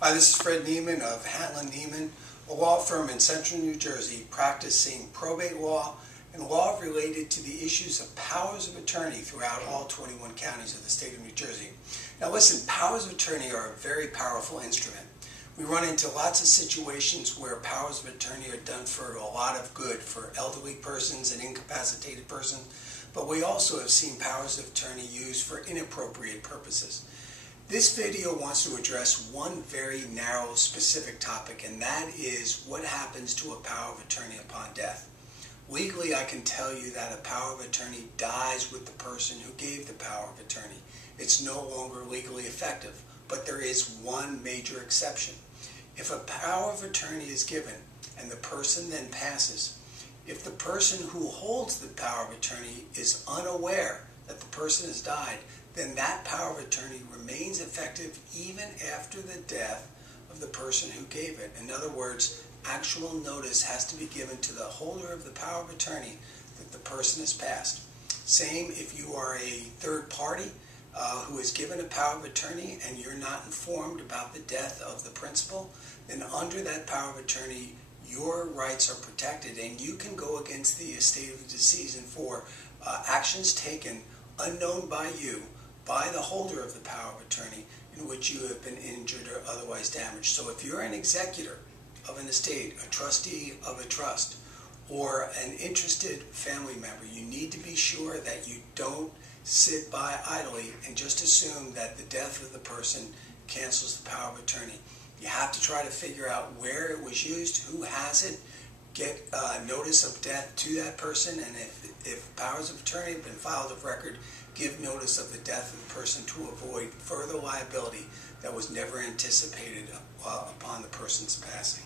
Hi, this is Fred Niemann of Hanlon Niemann, a law firm in central New Jersey practicing probate law and law related to the issues of powers of attorney throughout all 21 counties of the state of New Jersey. Now listen, powers of attorney are a very powerful instrument. We run into lots of situations where powers of attorney are done for a lot of good for elderly persons and incapacitated persons, but we also have seen powers of attorney used for inappropriate purposes. This video wants to address one very narrow, specific topic, and that is what happens to a power of attorney upon death. Legally, I can tell you that a power of attorney dies with the person who gave the power of attorney. It's no longer legally effective, but there is one major exception. If a power of attorney is given and the person then passes, if the person who holds the power of attorney is unaware that the person has died, then that power of attorney remains effective even after the death of the person who gave it. In other words, actual notice has to be given to the holder of the power of attorney that the person has passed. Same if you are a third party who is given a power of attorney and you're not informed about the death of the principal, then under that power of attorney, your rights are protected and you can go against the estate of the deceased for actions taken unknown by you, by the holder of the power of attorney in which you have been injured or otherwise damaged. So if you're an executor of an estate, a trustee of a trust, or an interested family member, you need to be sure that you don't sit by idly and just assume that the death of the person cancels the power of attorney. You have to try to figure out where it was used, who has it, get notice of death to that person, and if powers of attorney have been filed of record, give notice of the death of the person to avoid further liability that was never anticipated upon the person's passing.